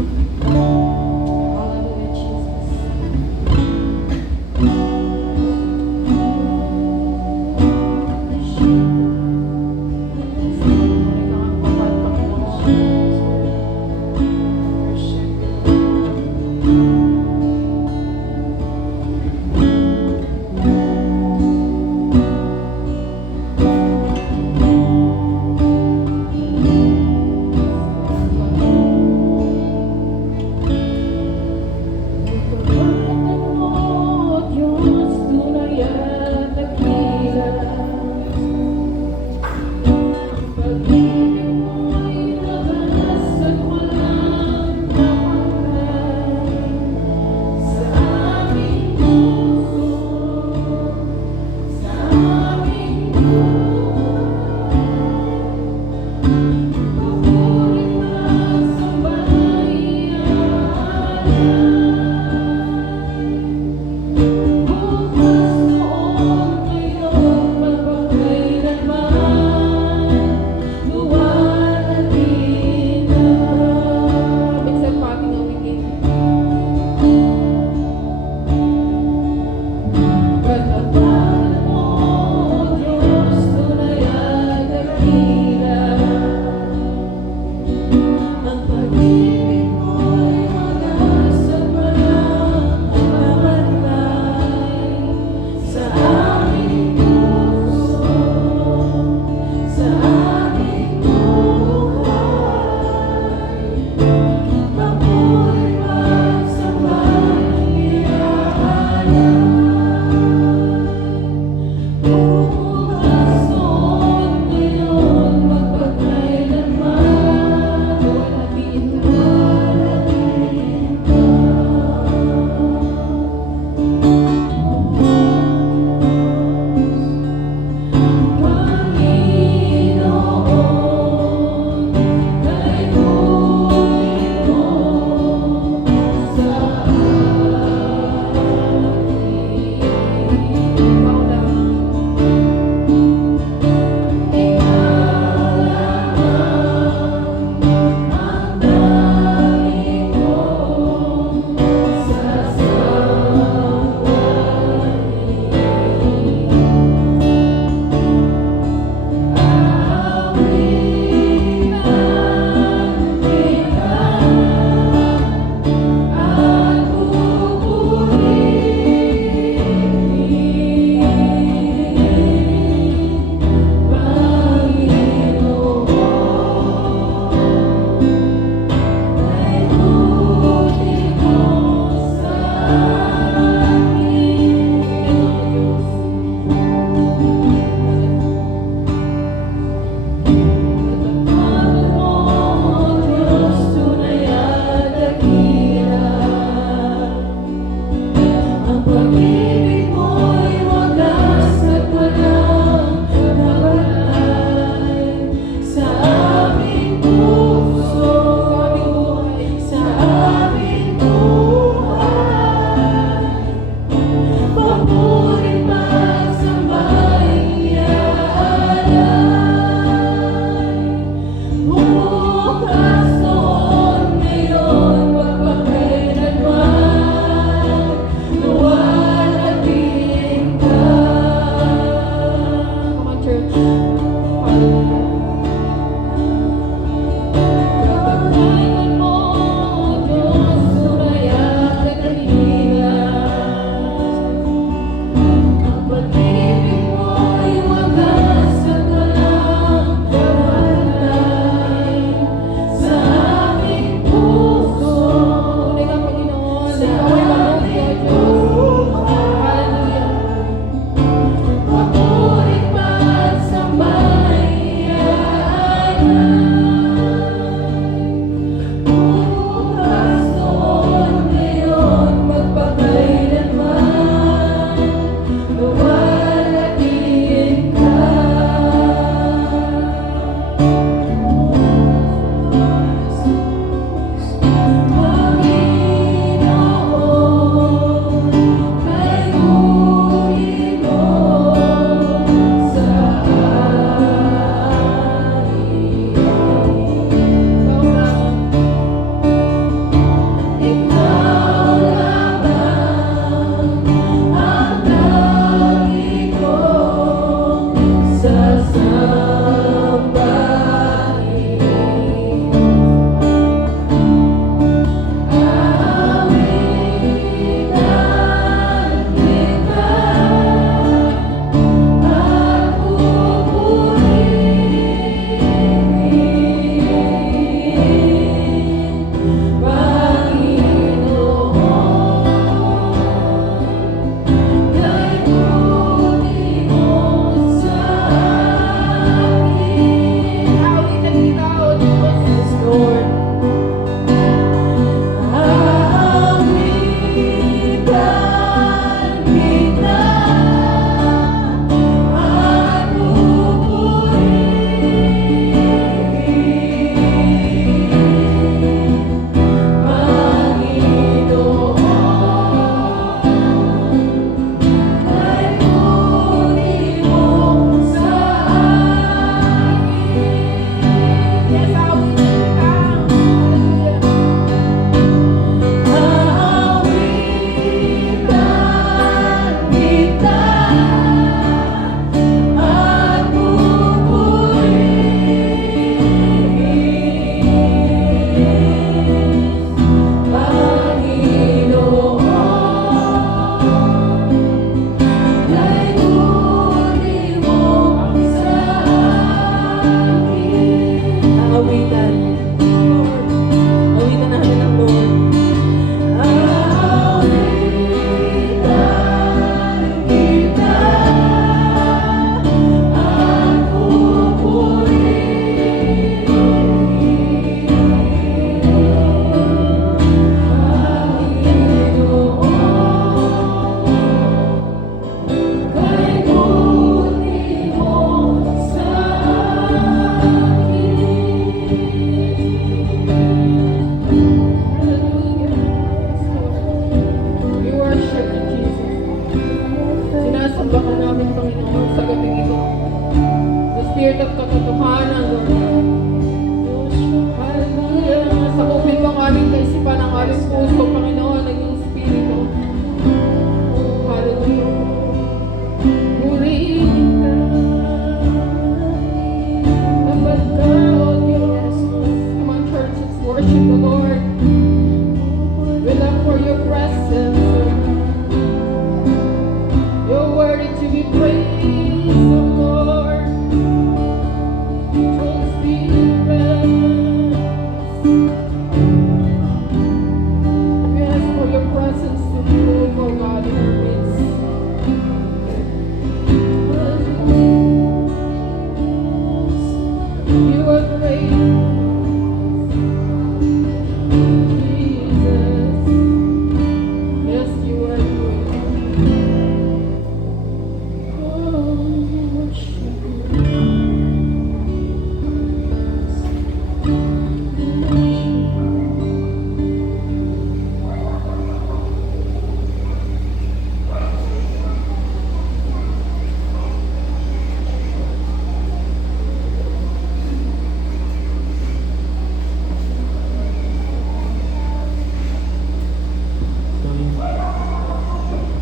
Hallelujah, Jesus.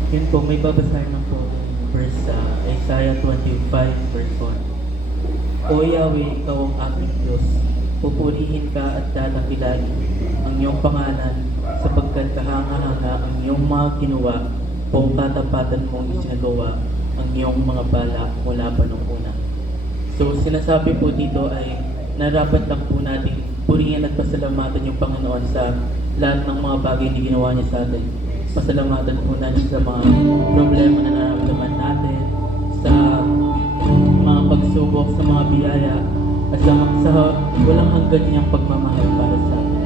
Yun po, may babasahin lang po yung verse sa Isaiah 25 verse 1. O Yahweh, ikaw ang aking Diyos. Pupurihin ka at dadakilain ang iyong pangalan sapagkat kahanga-hanga ang iyong mga ginawa, kung katapatan mong isinagawa ang iyong mga bala mula pa nung una. So sinasabi po dito ay narapat lang po nating purihin at pasalamatan yung Panginoon sa lahat ng mga bagay na ginawa niya sa atin. Pasalamatan po natin sa mga problema na nararamdaman natin, sa mga pagsubok, sa mga biyaya, at sa walang hanggan niyang pagmamahal para sa atin.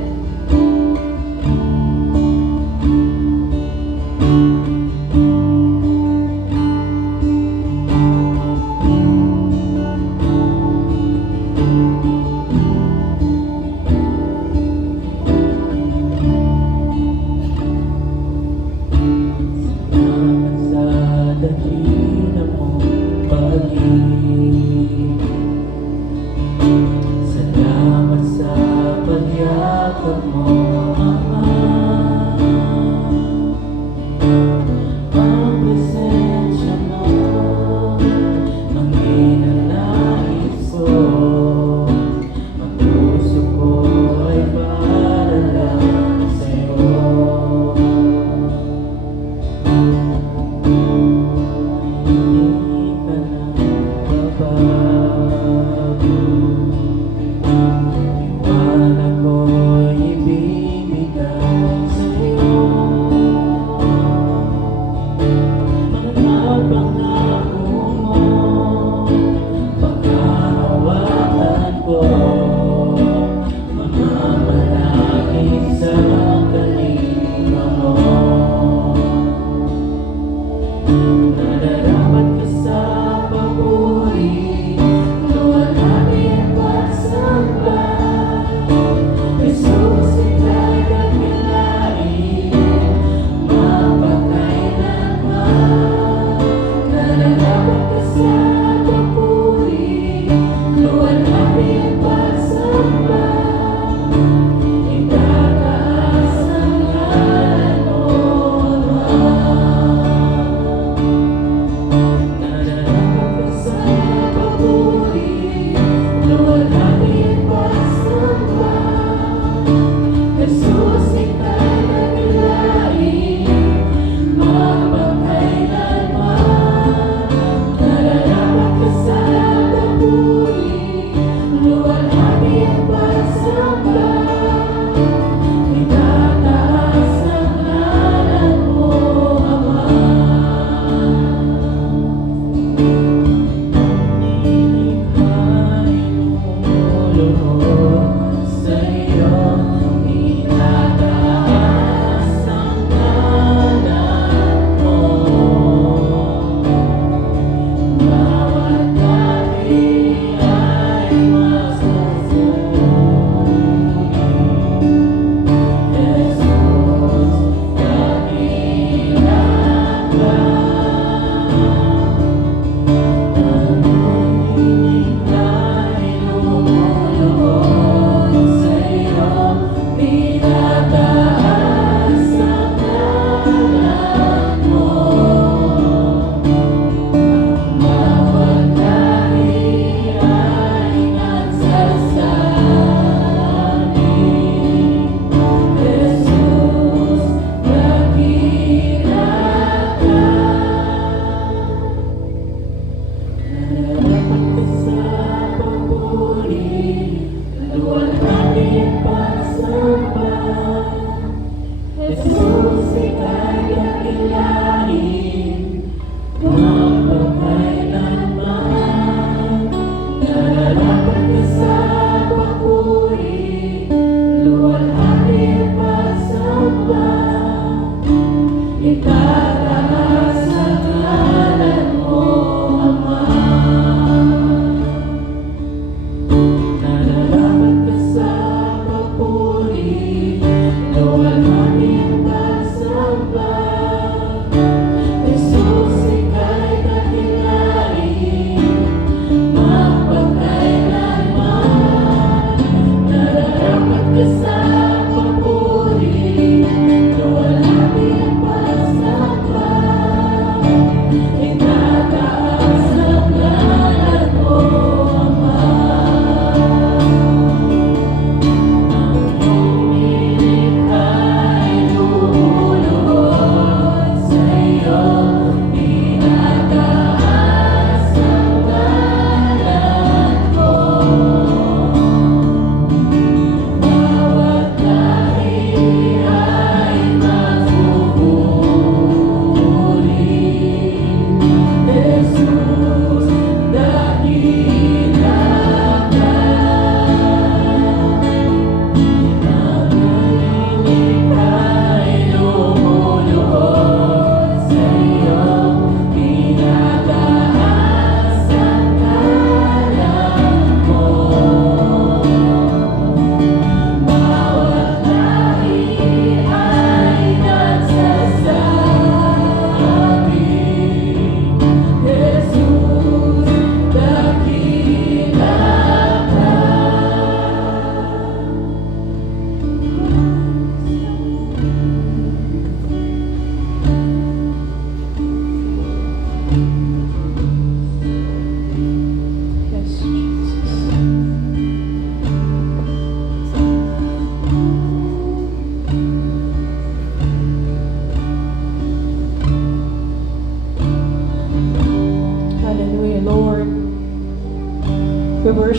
Salamat sa dakila mong pag-ibig. Salamat sa pagyabang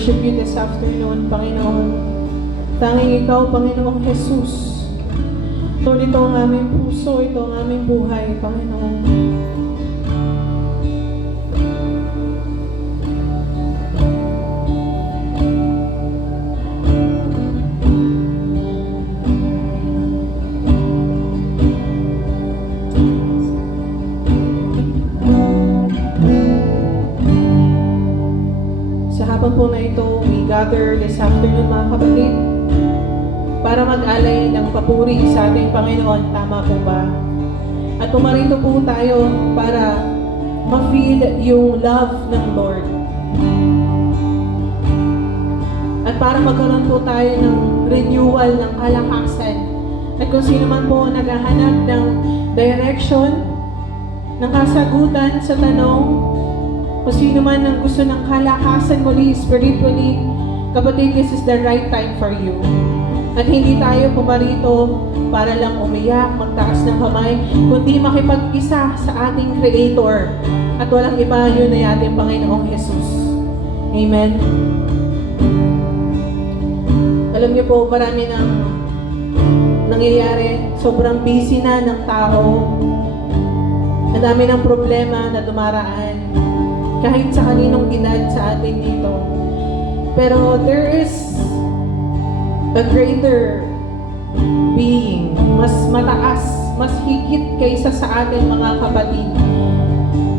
worship you this afternoon, Panginoon. Tanging ikaw, Panginoong Jesus. Lord, ito ang aming puso, ito ang aming buhay, Panginoon. Sa hapon po na ito, we gather this afternoon, mga kapatid, para mag-alay ng papuri sa ating Panginoon. Tama po ba? At pumarito po tayo para ma-feel yung love ng Lord. At para magkaroon po tayo ng renewal ng kalakasan. At kung sino man po naghahanap ng direction, ng kasagutan sa tanong, kung sino man ang gusto ng kalakasan muli spiritually, kapatid, this is the right time for you. At hindi tayo pumarito para lang umiyak, magtaas ng kamay, kundi makipag-isa sa ating Creator. At walang iba, yun ay ating Panginoong Jesus. Amen. Alam niyo po, marami nang nangyayari. Sobrang busy na ng tao. Ang dami ng problema na dumaraan. Kahit sa kaninong edad sa atin dito. Pero there is a greater being, mas mataas, mas higit kaysa sa ating mga kapatid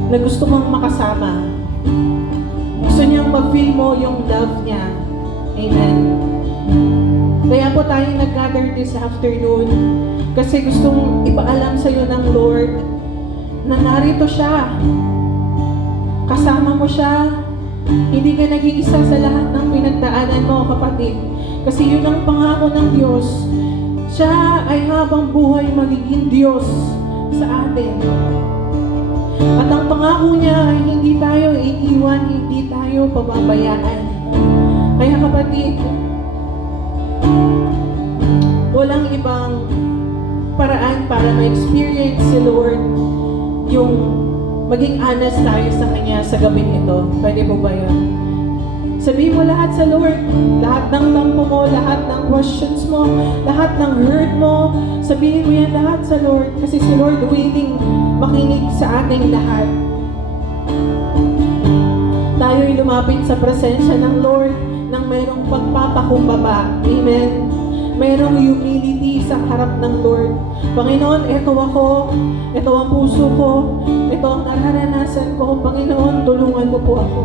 na gusto mong makasama. Gusto niyang ma-feel mo yung love niya. Amen. Kaya po tayo nag-gather this afternoon kasi gustong ipaalam sa iyo ng Lord na narito siya. Kasama mo siya. Hindi ka nag-iisa sa lahat ng pinagdaanan mo, kapatid. Kasi yun ang pangako ng Diyos. Siya ay habang buhay magiging Diyos sa atin. At ang pangako niya ay hindi tayo iiwan, hindi tayo pababayaan. Kaya kapatid, walang ibang paraan para ma-experience si Lord yung maging honest tayo sa Kanya sa gabing ito. Pwede po ba yun? Sabihin mo lahat sa Lord, lahat ng tampo mo, lahat ng questions mo, lahat ng hurt mo, sabihin mo yan lahat sa Lord kasi si Lord willing makinig sa ating lahat. Tayo'y lumapit sa presensya ng Lord nang mayroong pagpapakumbaba. Amen. Mayroong humility sa harap ng Lord. Panginoon, ito ako, ito ang puso ko, ito ang nararanasan ko. Panginoon, tulungan mo po ako.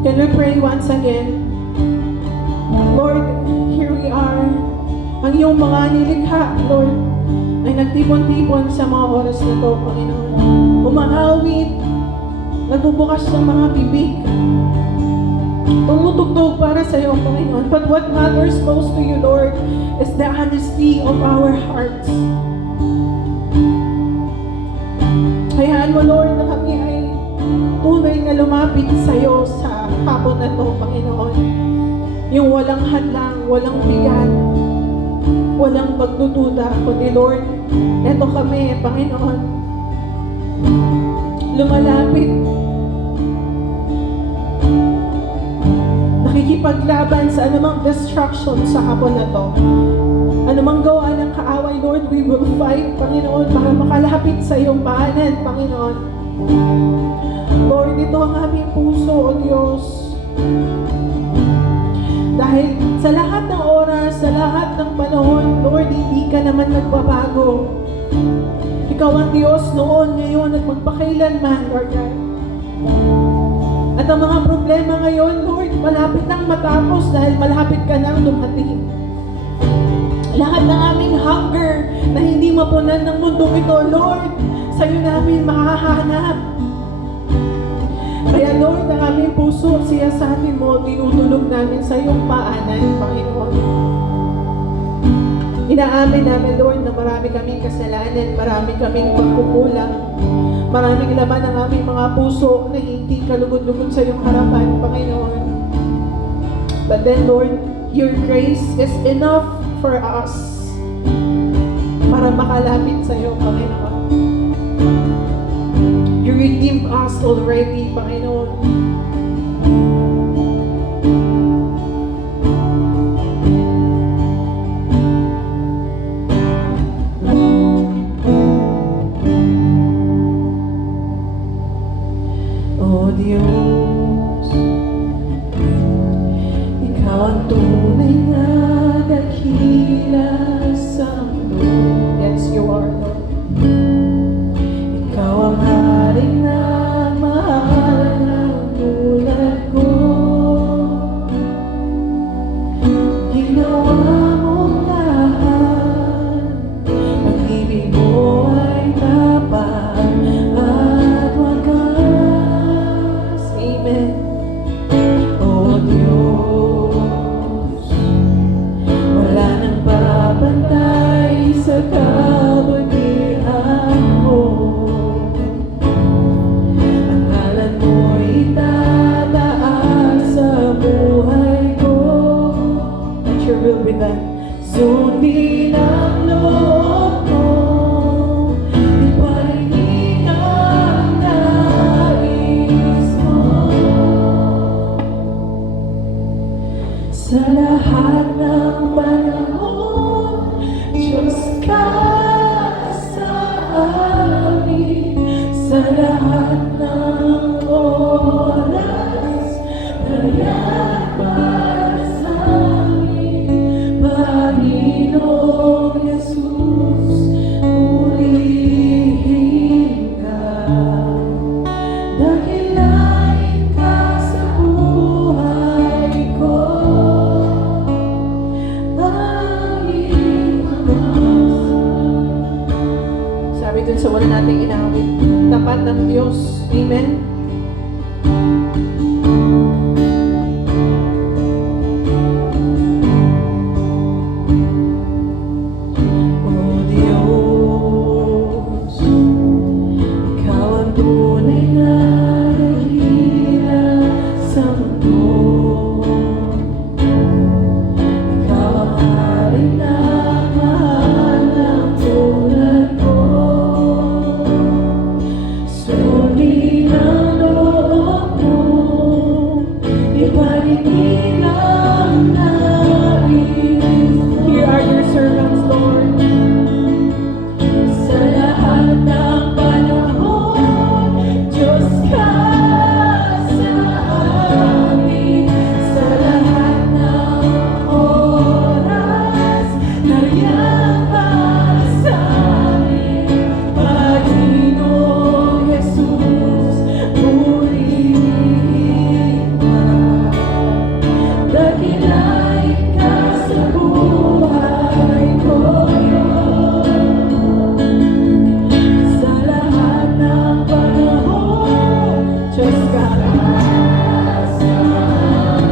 Can we pray once again? Lord, here we are. Ang iyong mga nilikha, Lord, ay nagtipon-tipon sa mga oras na to, Panginoon. Umaawit, nagbubukas ng mga bibig. Tumutugtog para sa iyo, Panginoon. But what matters most to you, Lord, is the honesty of our hearts. Hayaan mo, Lord, na kami ay tunay na lumapit sa iyo sa hapon na to, Panginoon. Yung walang hadlang, walang bigat, walang pagdududa, kundi Lord, eto kami, Panginoon. Lumalapit. Nakikipaglaban sa anumang destruction sa hapon na to. Anumang gawa ng kaaway, Lord, we will fight, Panginoon, para makalapit sa iyong paanan, Panginoon. Lord, ito ang aming puso, O Diyos. Dahil sa lahat ng oras, sa lahat ng panahon, Lord, hindi ka naman nagbabago. Ikaw ang Diyos noon, ngayon, at magpakailanman, Lord God. At ang mga problema ngayon, Lord, malapit nang matapos dahil malapit ka nang dumating. Lahat ng aming hunger na hindi mapunan ng mundong ito, Lord, sa iyo namin mahahanap. Kaya Lord, ang aming puso, siya sa atin mo, tinutulog namin sa iyong paanan, Panginoon. Inaamin namin, Lord, na marami kaming kasalanan, marami kaming pagkukulang, maraming laman ang aming mga puso na hindi kalugod-lugod sa iyong harapan, Panginoon. But then, Lord, your grace is enough for us para makalapit sa iyo, Panginoon. You redeemed us already, Panginoon. sa wala nating inawit. Tapat ng Diyos. Amen? O Diyos, Ikaw ang tunay na dahilan sa mundo. Ikaw ang hari na mahal ng tulad ko. Sulit ang loob mo, ipaligid ang nais. Here are your servants, Lord. Sa lahat ng panahon, Diyos ka sa amin. Sa lahat ng oras, nariyan para sa amin. Panginoong Jesus, purihin ka. Dakilain ka sa buhay ko. Sa lahat ng panahon, Diyos ka sa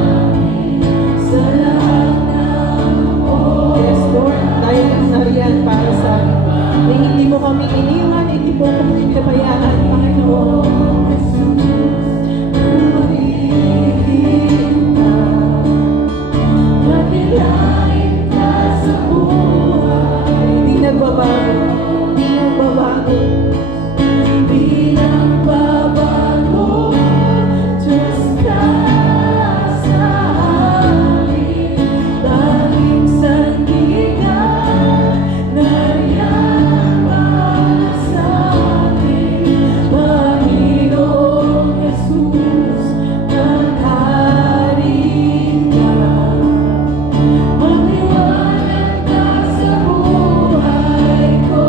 amin. Sa lahat ng oras. Yes, Lord, tayo nariyan para sa amin. Na hindi mo kami iniwan, hindi mo kami pinabayaan, Panginoon. Purihin ka. Dakilain ka sa buhay. Hindi nagbabago. Hindi nagbabago. Hindi nagbabago. Diyos ka sa amin. Tanging sandigan, nariyan para sa amin. Panginoong Jesus, nagharin ka. Maliwanag ka sa buhay ko.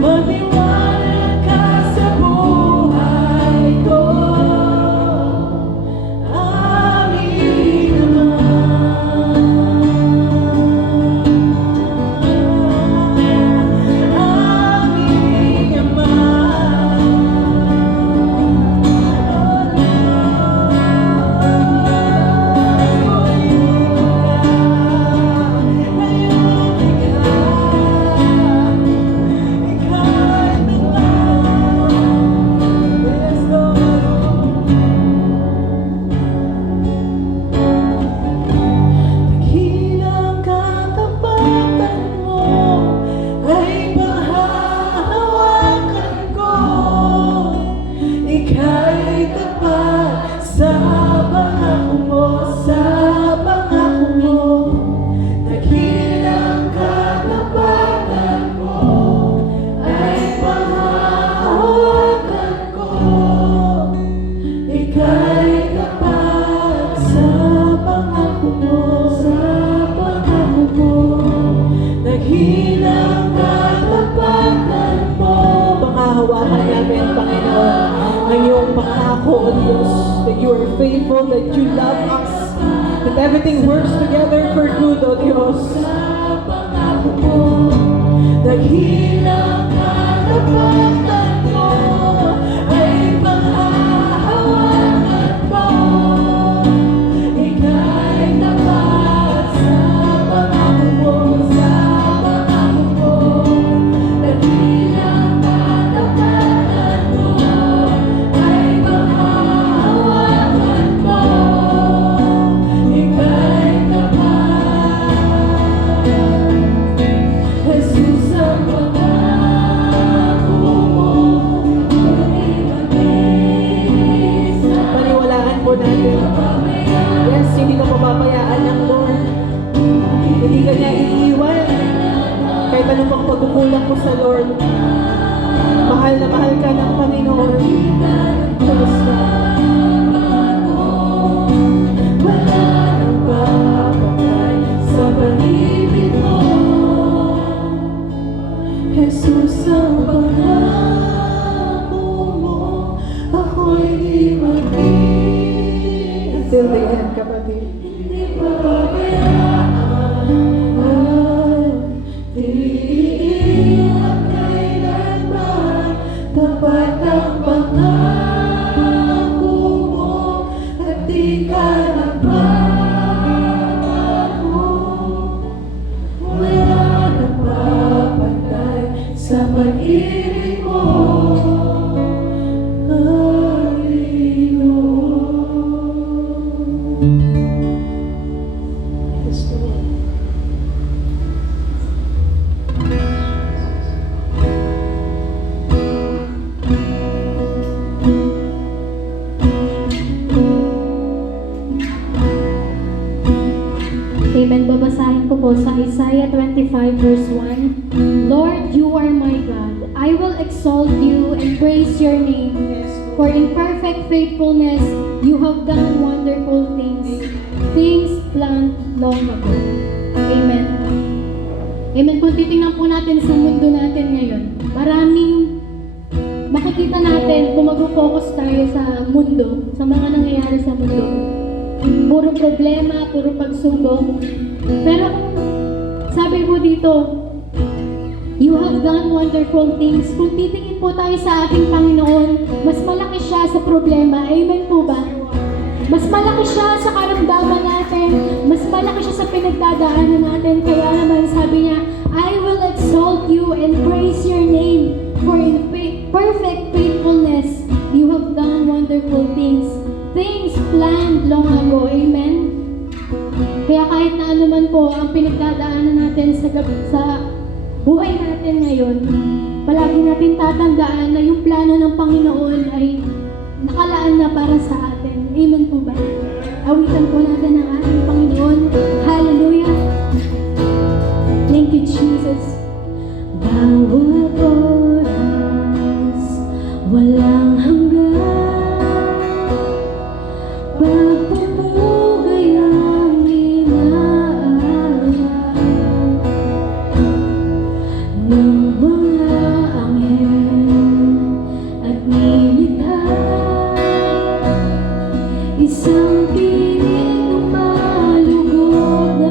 Maliwanag ka sa buhay ko. Amin naman. Amin Dakilang katapatan mo ay panghahawakan ko. Ika'y tapat sa pangako mo, sa pangako mo. Dakilang katapatan mo ay panghahawakan ko. Ika'y tapat sa pangako mo, sa pangako mo. Naghilang katapatan mo. Panghahawakan namin, Panginoon, ang iyong pangako, O Diyos, that you are faithful, that you love us, that everything works together for good, O Diyos. Sa pangako mo, naghilang katapatan mo ay panghahawakan mo. Ika'y tapat sa pangako mo, sa pangako mo. Dakilang katapatan mo ay panghahawakan mo. Ika'y tapat. Jesus ang pangako mo, paniwalaan po natin. Yes, hindi ka mapabayaan ng Lord. Hindi ka niya iiwan. Kahit anong pang pagkukulang mo sa Lord. Mahal na mahal ka ng Panginoon. Diyos ka. Wala nang papatay sa pag-ibig mo. Jesus ang pangako mo, ako'y di mag-iwan. Until the end, kapatid. Hindi pa pabayaan. Isaiah 25 verse 1, Lord, you are my God. I will exalt you and praise your name. Yes, For in perfect faithfulness, you have done wonderful things. Things planned long ago. Amen. Amen. Kung titingnan po natin sa mundo natin ngayon, maraming makikita natin kung mag-focus tayo sa mundo, sa mga nangyayari sa mundo. Puro problema, puro pagsubok. Pero kung sabi po dito, you have done wonderful things. Kung titingin po tayo sa ating Panginoon, mas malaki siya sa problema. Amen po ba? Mas malaki siya sa karamdaman natin. Mas malaki siya sa pinagdadaanan natin. Kaya naman sabi niya, I will exalt you and praise your name. For in perfect faithfulness, you have done wonderful things. Things planned long ago. Amen? Kaya kahit na ano man po ang pinagdadaanan natin sa buhay natin ngayon, palagi natin tatandaan na yung plano ng Panginoon ay nakalaan na para sa atin. Amen po ba? Awitan po natin ang ating Panginoon. Hallelujah! Thank you, Jesus. Bawat oras, walang hanggan, pagpupugay ang inaalala ng mga anghel at nilikha. Isang piling ng malugod na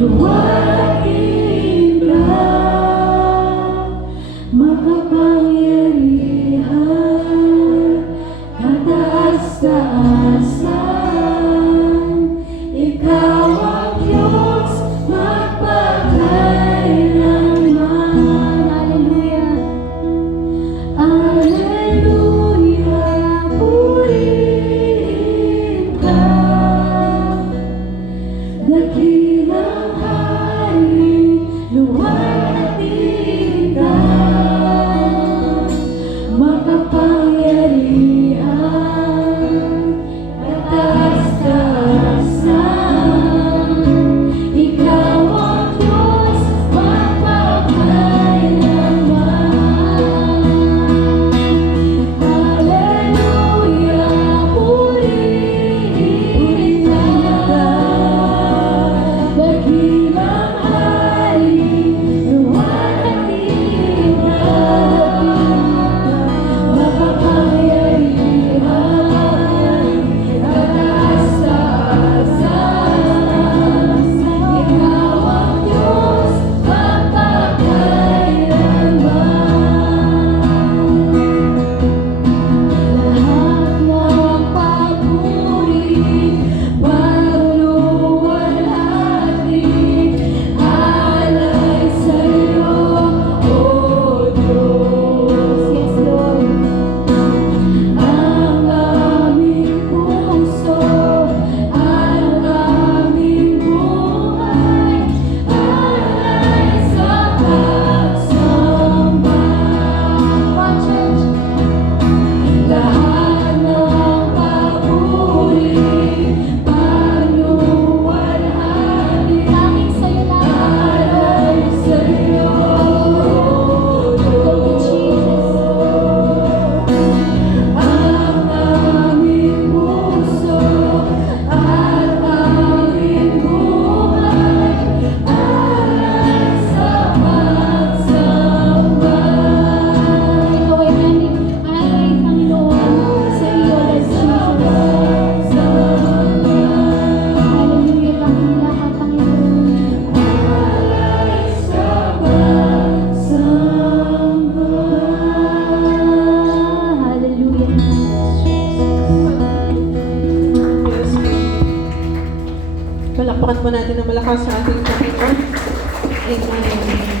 luwain ka, makapangyarihan, kataas-taasan, ikaw ang Diyos magpakailanman. Hallelujah. Hallelujah, purihin ka, dakilang hari, luwain ka, makapangyarihan, kataas-taasan, ikaw ang Diyos magpakailanman. Hallelujah, purihin ka, dakilang hari, luwain ka, makapangyarihan, kataas-taasan, ikaw ang Diyos magpakailanman. Lahat ng papuri, pagluwalhati, alay sa'yo, O Diyos. Yes, Lord. Ang aming puso, ang aming buhay, alay sa pagsamba. Lahat ng papuri, pagluwalhati, tanging sa'yo lang, alay sa'yo, O Jesus. Ang aming puso at aming buhay, alay sa pagsamba. Ikaw ay aming alay, Panginoon, sa iyo, Lord Jesus. Hallelujah, dakila ka, Panginoon. Alay sa pagsamba. Hallelujah. Yes. Palakpakan po natin ng malakas sa ating Panginoon. Amen.